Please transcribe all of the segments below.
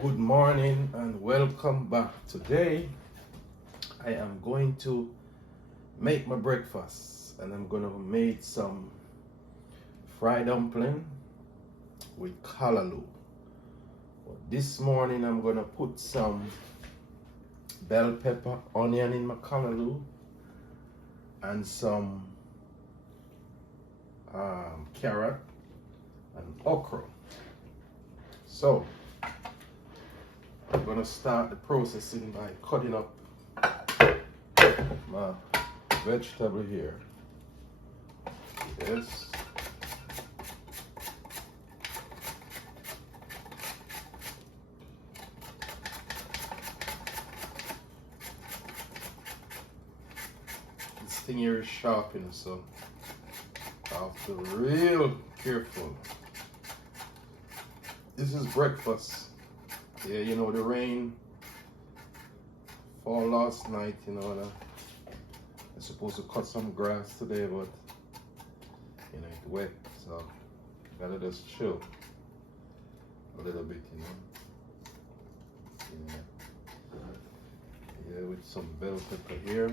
Good morning and welcome back. Today I am going to make my breakfast and I'm gonna make some fried dumpling with Calaloo. But this morning I'm gonna put some bell pepper, onion in my Calaloo and some carrot and okra. So I'm gonna start the processing by cutting up my vegetable here. Yes. This thing here is sharp, so I have to be real careful. This is breakfast. Yeah, the rain fall last night, and I'm supposed to cut some grass today, but it's wet, so gotta just chill a little bit, Yeah, with some bell pepper here.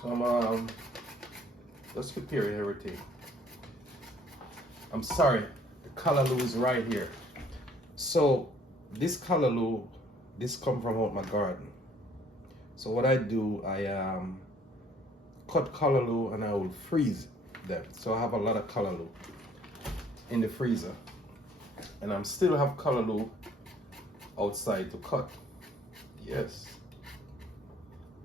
So I'm just preparing everything. I'm sorry, the Calaloo is right here. So this Calaloo, this come from out my garden. So what I do, I cut Calaloo and I will freeze them. So I have a lot of Calaloo in the freezer, and I'm still have Calaloo outside to cut. Yes,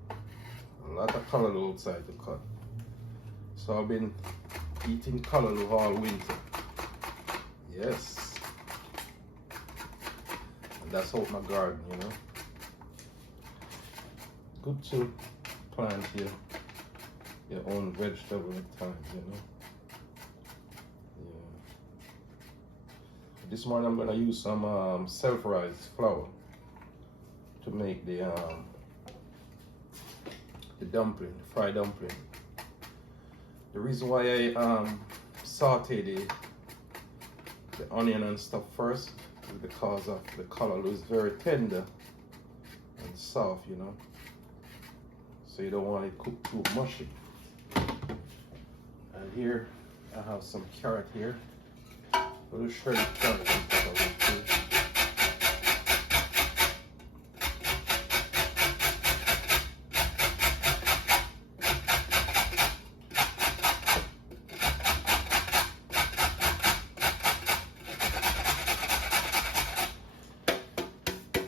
a lot of Calaloo outside to cut. So I've been eating Calaloo all winter. Yes, and that's out my garden, Good to plant your own vegetable at times, Yeah. This morning I'm gonna use some self-raised flour to make the dumpling, the fried dumpling. The reason why I saute the onion and stuff first is because of the Calaloo is very tender and soft, so you don't want it cooked too mushy. And here I have some carrot here, a little shredded carrot and stuff of it too.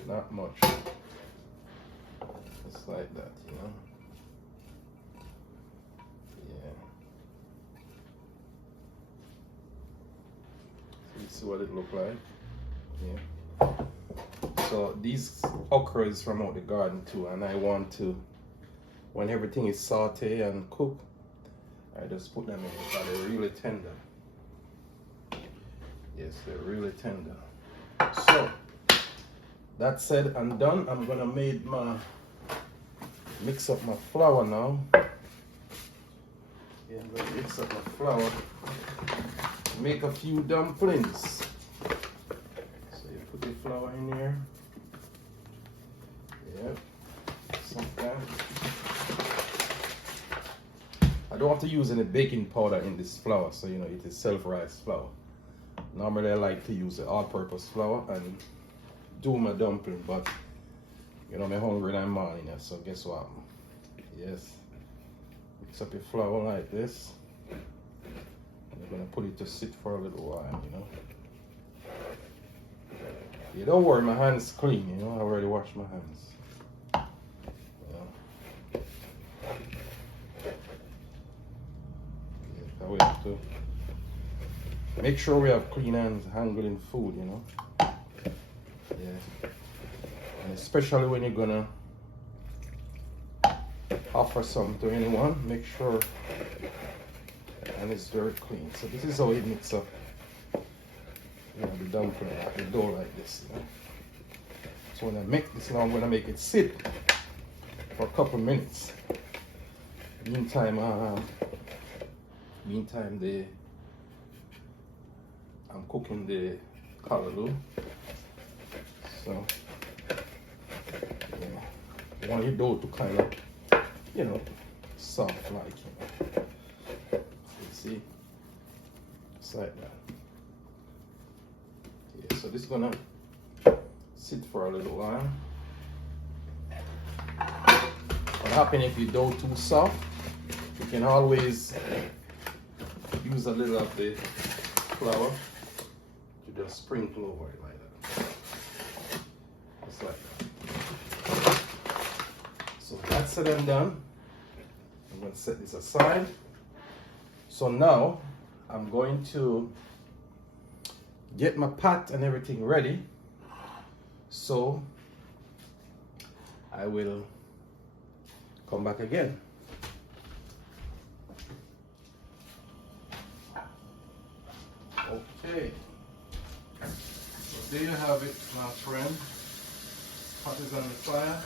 Not much, just like that, Yeah. So you see what it look like, yeah. So these okra is from out the garden too, and I want to, when everything is sauteed and cooked, I just put them in because they're really tender. Yes, they're really tender. So that said and done, I'm gonna mix up my flour now. Yeah, I'm gonna mix up my flour, make a few dumplings. So you put the flour in here. Yep, sometimes. I don't have to use any baking powder in this flour, so it is self-raised flour. Normally I like to use the all-purpose flour and do my dumpling, but I'm hungry in the morning, so guess what? Yes, mix up your flour like this, and you're gonna put it to sit for a little while, You don't worry, my hands clean, I already washed my hands. Yeah, we have to make sure we have clean hands handling food, Yeah. And especially when you're gonna offer some to anyone, make sure and it's very clean. So this is how it mix up, the dumpling, the dough like this. So when I make this now, I'm gonna make it sit for a couple minutes. Meantime, the I'm cooking the calaloo. So yeah, you want your dough to kind of, soft like, you see, just like that. Yeah, so this is gonna sit for a little while. What happens if your dough too soft? You can always use a little of the flour to just sprinkle over it like that. Just like that. So that's said and done. I'm going to set this aside. So now I'm going to get my pot and everything ready. So I will come back again. Okay, so there you have it, my friend. Pot is on the fire.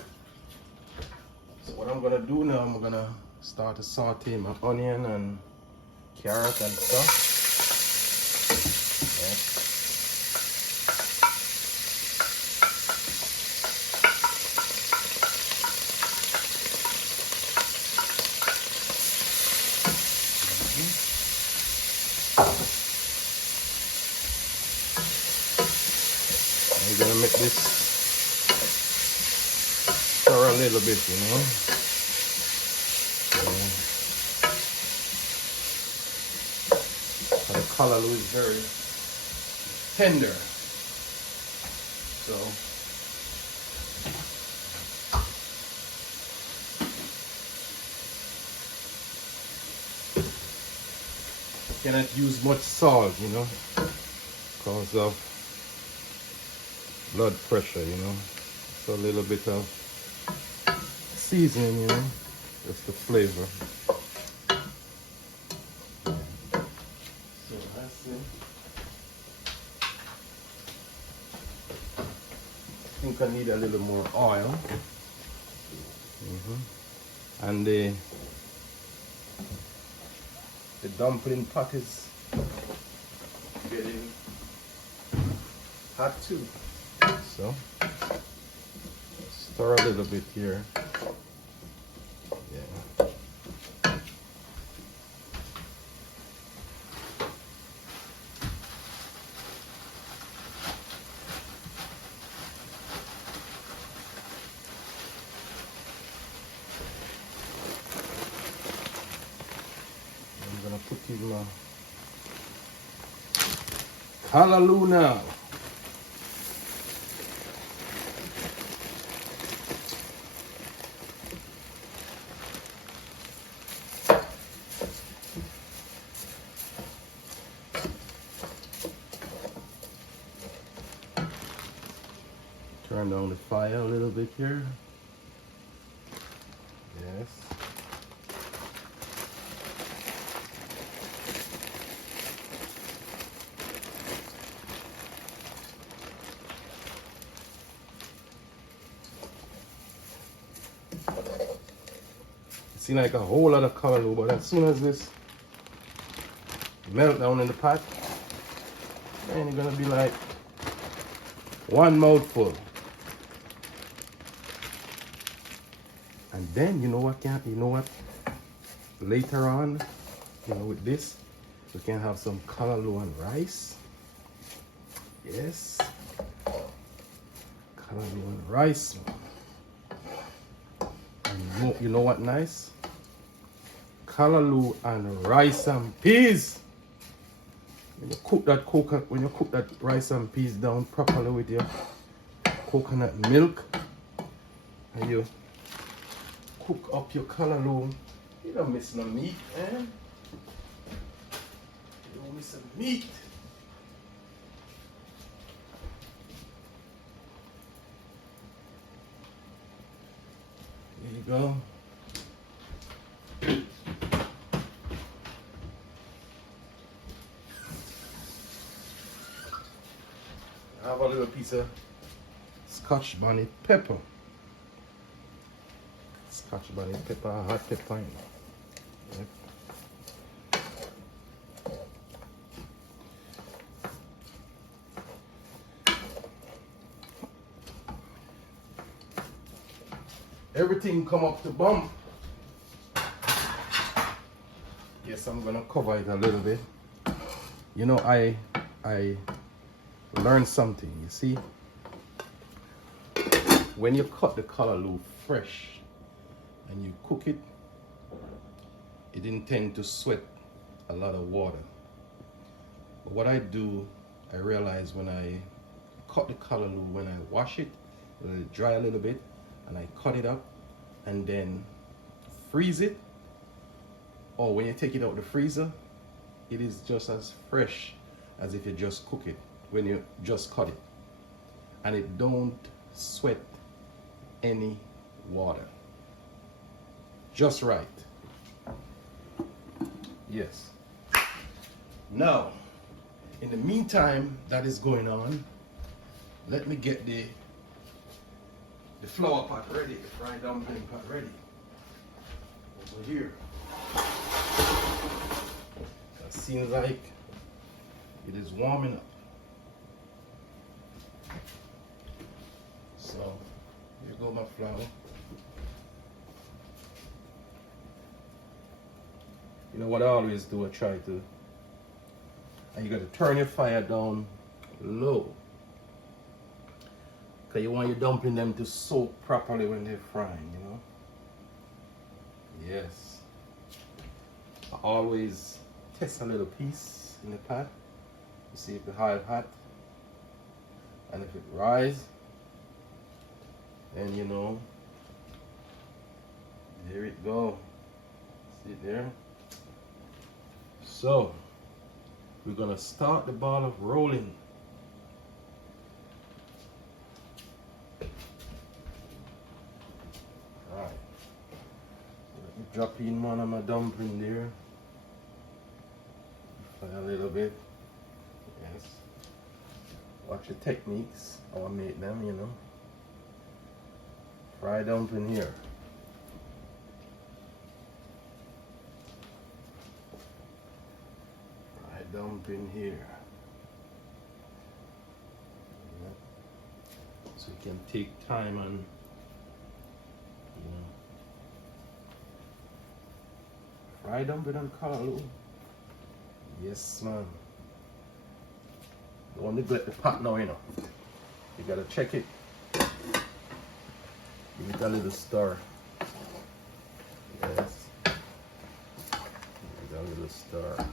So what I'm gonna do now, I'm gonna start to saute my onion and carrot and stuff. I'm gonna make this stir a little bit, The calaloo is very tender, so cannot use much salt, because of blood pressure, so a little bit of seasoning, just the flavor. So that's it. I think I need a little more oil. And the dumpling pot is getting hot too. So stir a little bit here. Yeah. I'm gonna put in my calaloo now. Turn down the fire a little bit here. Yes. It seems like a whole lot of calaloo, but as soon as this melt down in the pot, then it's gonna be like one mouthful. And then you know what? Later on, with this, we can have some calaloo and rice. Yes, calaloo and rice. And you know what? Nice calaloo and rice and peas. When you cook that rice and peas down properly with your coconut milk, and you cook up your calaloo, you don't miss no meat, eh? You don't miss a meat. There you go. I have a little piece of Scotch bonnet pepper. Scotch bonnet pepper, hot pepper. Yep. everything come up to bump. Yes, I'm gonna cover it a little bit. You know, I learned something. You see, when you cut the Calaloo fresh and you cook it, it intends to sweat a lot of water. But what I do, I realize when I cut the Calaloo, when I wash it, let it dry a little bit, and I cut it up and then freeze it, or when you take it out the freezer, it is just as fresh as if you just cook it when you just cut it, and it don't sweat any water. Just right. Yes. Now, in the meantime that is going on, let me get the flour pot ready, the fried dumpling pot ready. Over here. It seems like it is warming up. So, here go my flour. You know what I always do, I try to, and you got to turn your fire down low. Because you want your dumpling them to soak properly when they're frying, you know? Yes. I always test a little piece in the pot to see if the hot hot. And if it rise, then you know, there it go. See it there? So, we're gonna start the ball of rolling. Alright. Let me drop in one of my dumpling there. Fry a little bit. Yes. Watch the techniques, how I make them, you know. Fry dumpling here. Dumpling here. Yeah. So you can take time and, you know, fry dumpling on Calaloo. Yes, man. Don't neglect the pot now, you know. You gotta check it. Give it a little stir. Yes. Give it a little stir.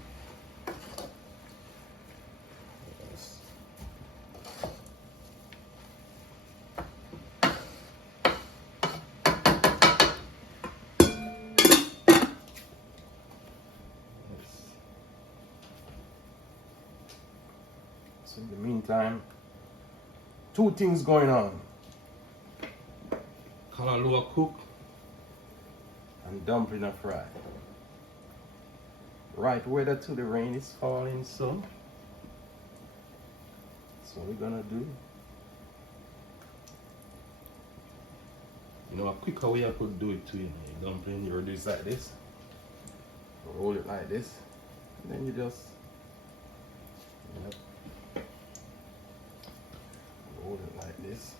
In the meantime, two things going on. Calaloo cook and dumpling a fry. Right weather till the rain is falling, so that's what we're gonna do. You know, a quicker way I could do it too, you know, your dumpling, you reduce like this, roll it like this, and then you just, yep. Hold it like this.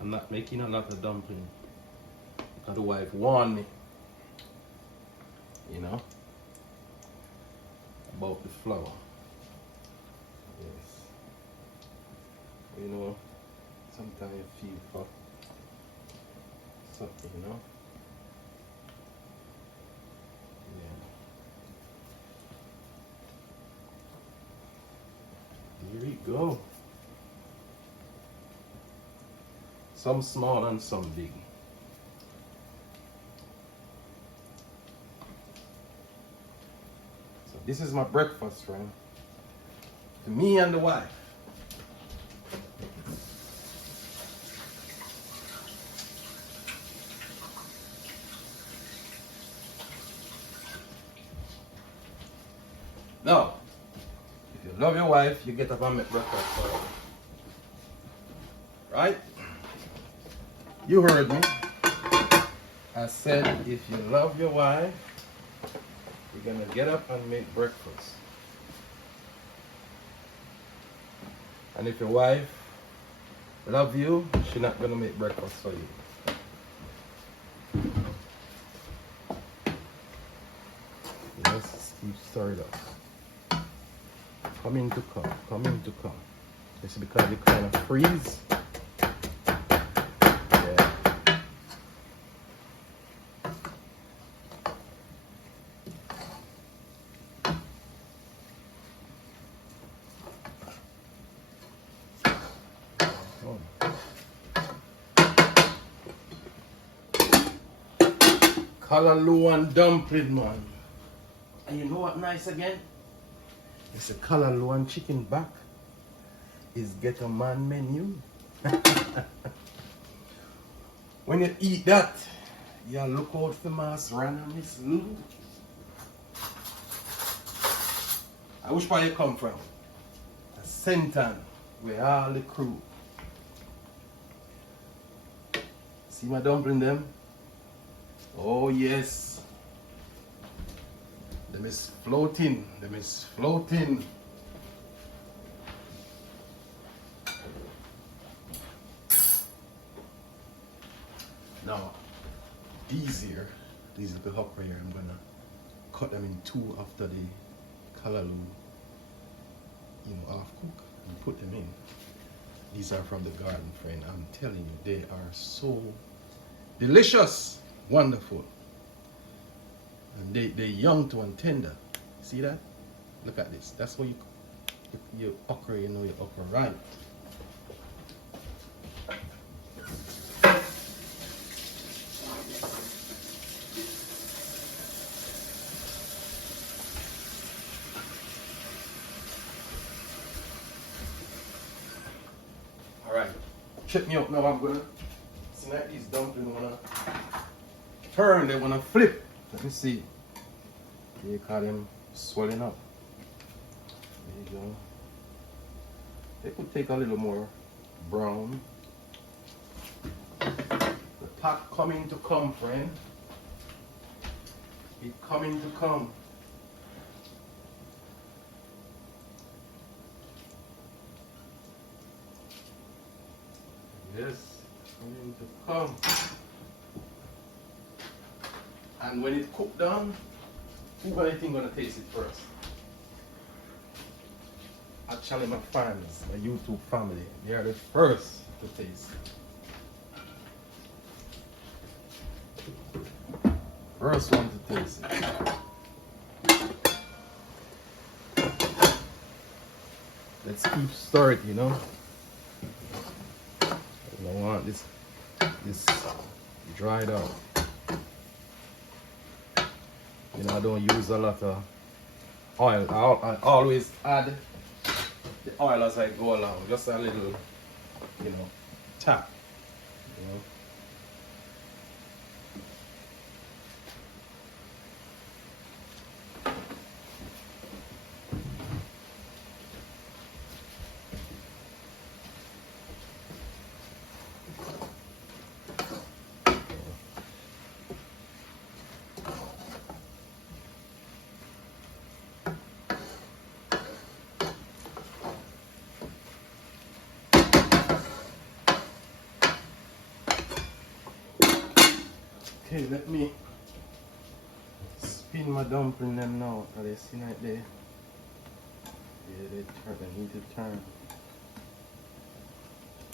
I'm not making a lot of dumpling because the wife warned me, you know, about the flour. Yes. You know, sometimes you feel for something, you know. Here we go. Some small and some big. So this is my breakfast, friend. To me and the wife. Now, if you love your wife, you get up and make breakfast for her. Right? You heard me. I said, if you love your wife, you're gonna get up and make breakfast. And if your wife love you, she not gonna make breakfast for you. Let's keep stirred up. Coming to come, coming to come. It's because it kind of freeze. Yeah. Calaloo and dumpling, man. And you know what nice again? It's a Calaloo and chicken back. Is get a man menu. When you eat that, you look out for Mass Ran and Miss Lou. Which part you come from? Senton, with all the crew. See my dumpling them? Oh yes. Them is floating. Them is floating. Now, these little okra here, I'm gonna cut them in two after the Calaloo, half cook and put them in. These are from the garden, friend. I'm telling you, they are so delicious, wonderful. And they're young to and tender. See that? Look at this. That's what your okra, your okra right. Alright. Check me out now. I'm gonna see like these dumplings wanna turn, they wanna flip. Let me see. You got them swelling up. There you go. They could take a little more brown. The pot coming to come, friend. It coming to come. Yes, coming to come. And when it cooked down, who gonna taste it first? Actually, my fans, my YouTube family, they are the first to taste it. First one to taste it. Let's keep stirring, I don't want this dried out. I don't use a lot of oil. I always add the oil as I go along, just a little, tap, Okay, let me spin my dumpling them now. Are they see right there? Yeah, they need to turn.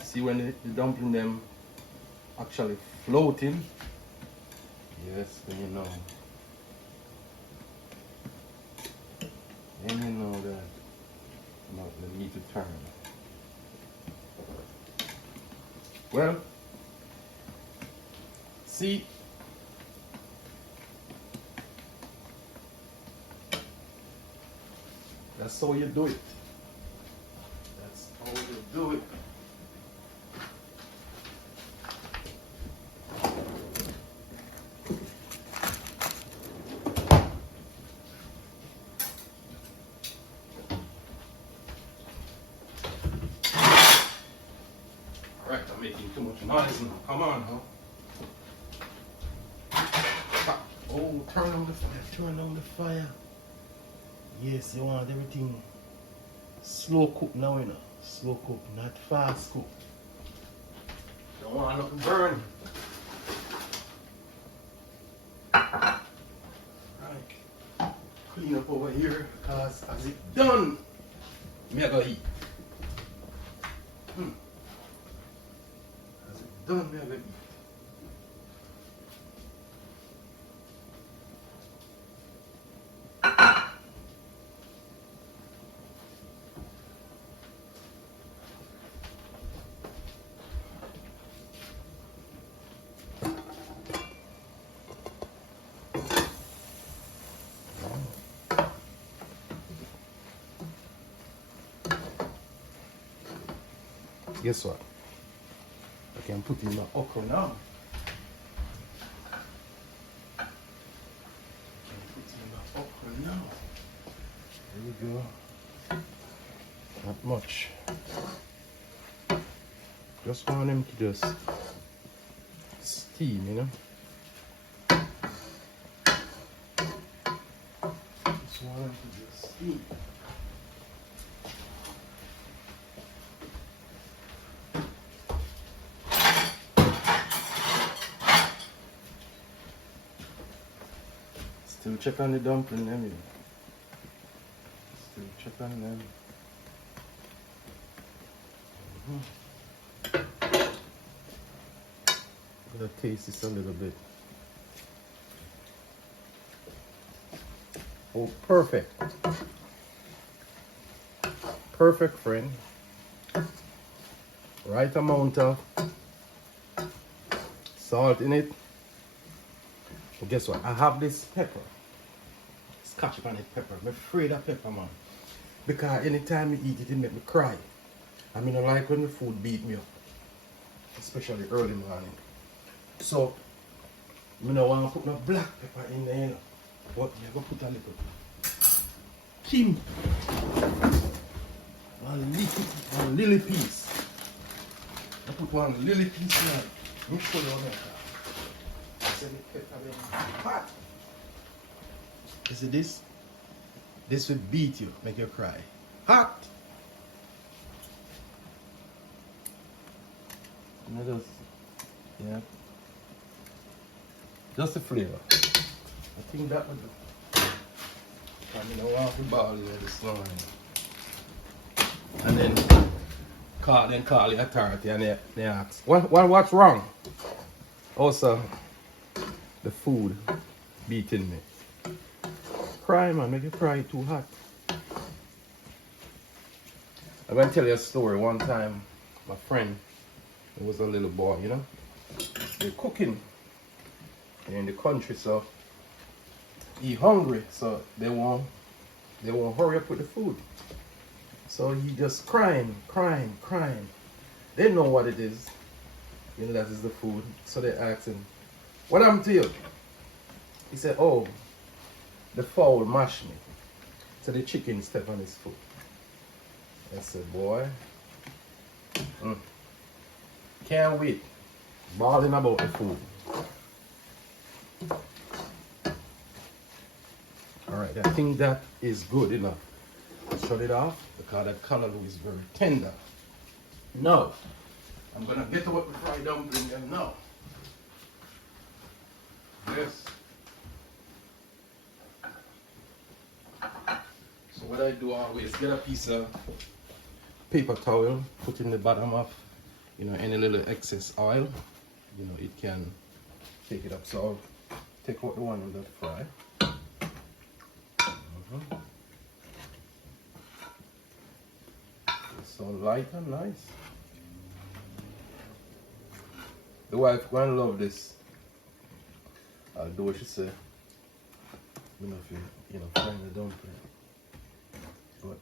See when the dumpling them actually floating? Yes, then you know. Then you know that they need to turn. Well, see, that's how you do it. That's how you do it. Alright, I'm making too much noise now. Come on, huh? Oh, turn on the fire, turn on the fire. Yes, you want everything slow cook now, Slow cook, not fast cook. Don't want nothing burn. Right. Clean up over here because as it done, me I go eat. As it done, me I go eat. Guess what? I can put in my okra now. I can put in my okra now. There we go. Not much. Just want them to just steam, you know. Just want them to just steam. Still check on the dumpling, them, you know. Still check on them. Gonna taste this a little bit. Oh, perfect. Perfect, friend. Right amount of salt in it. But guess what? I have this pepper. Scotch bonnet pepper. I'm afraid of pepper, man. Because anytime you eat it, it make me cry. I mean, I like when the food beat me up. Especially early morning. So, I don't want to put no black pepper in there, you know. But I'm going to put a little Kim. One little piece. I put one little piece in. Let me show you how hot. You see this? This will beat you, make you cry. Hot! Just, yeah. Just the flavor. I think that would do. I don't want to ball in this morning. And then call the authority and they ask, what's wrong? Also, the food beating me. Cry, man, make you cry too hot. I'm gonna tell you a story. One time, my friend, he was a little boy, you know. They're cooking in the country, so he hungry, so they won't hurry up with the food. So he just crying. They know what it is. You know that is the food. So they asked him, what happened to you? He said, oh, the fowl mashed me. So the chicken stepped on his foot. I said, boy, can't wait. Bawling about the food. Alright, I think that is good enough. Shut it off because that calaloo is very tender. Now, I'm gonna get to what the fried dumpling them now. Yes. So what I do always, get a piece of paper towel, put in the bottom of, you know, any little excess oil, you know, it can take it up. So I'll take out the one with that fry. It's so light and nice. The wife gonna love this. I'll do what she say. You know, if you know, frying the dumpling. But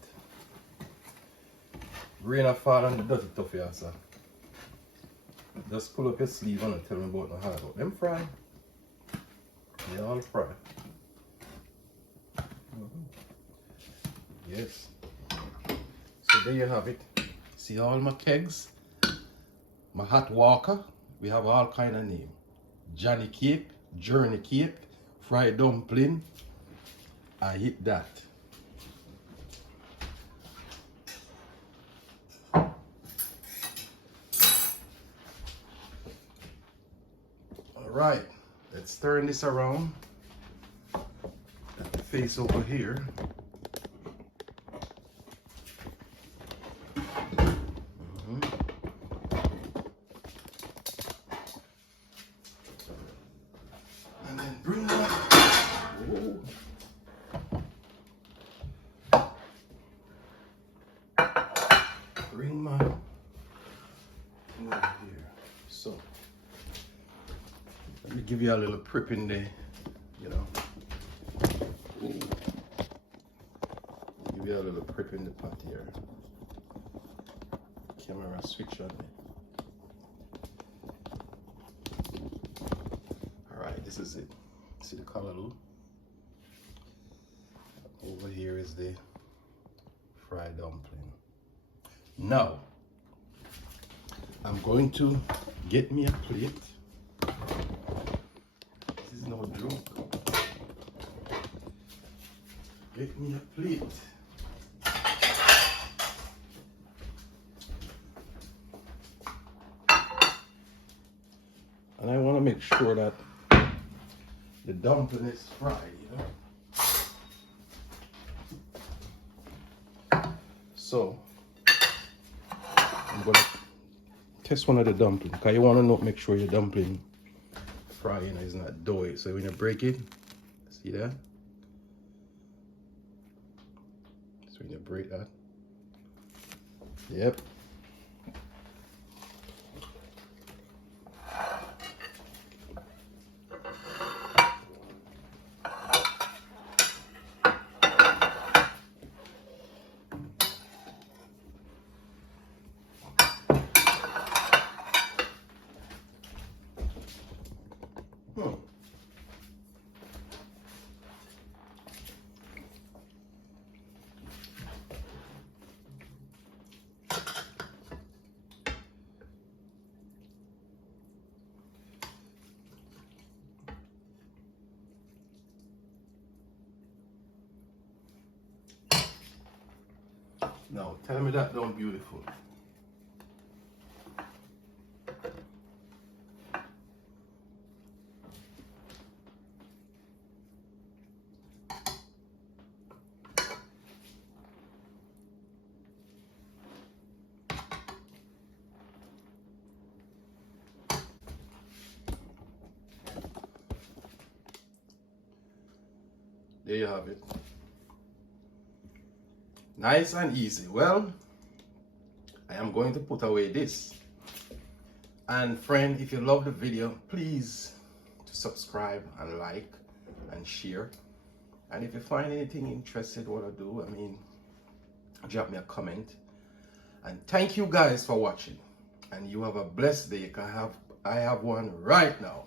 rain a fall and the dirty tough here, sir. Just pull up your sleeve and tell me about the hard work. Them fry. They all fry. Yes. So there you have it. See all my kegs, my hot walker. We have all kind of name. Johnny Cape, Journey Cape, fried dumpling. I hit that. right, let's turn this around. Got the face over here. And then bring that. Whoa. Bring my over here. So let me give you a little prep in there, you know. Ooh. Give you a little prep in the pot here. Camera switch on me. Alright, this is it. See the Calaloo? Over here is the fried dumpling. Now, I'm going to get me a plate. This is no joke. Get me a plate. And I want to make sure that the dumpling is fried, you know. So I'm gonna test one of the dumpling because you want to know, make sure your dumpling frying is not doughy. So when you break it, see that? So when you break that, yep. Now, tell me that done beautiful. There you have it. Nice and easy. Well, I am going to put away this. And friend, if you love the video, please to subscribe and like and share. And if you find anything interested what I do, I mean, drop me a comment. And thank you guys for watching. And you have a blessed day. I have one right now.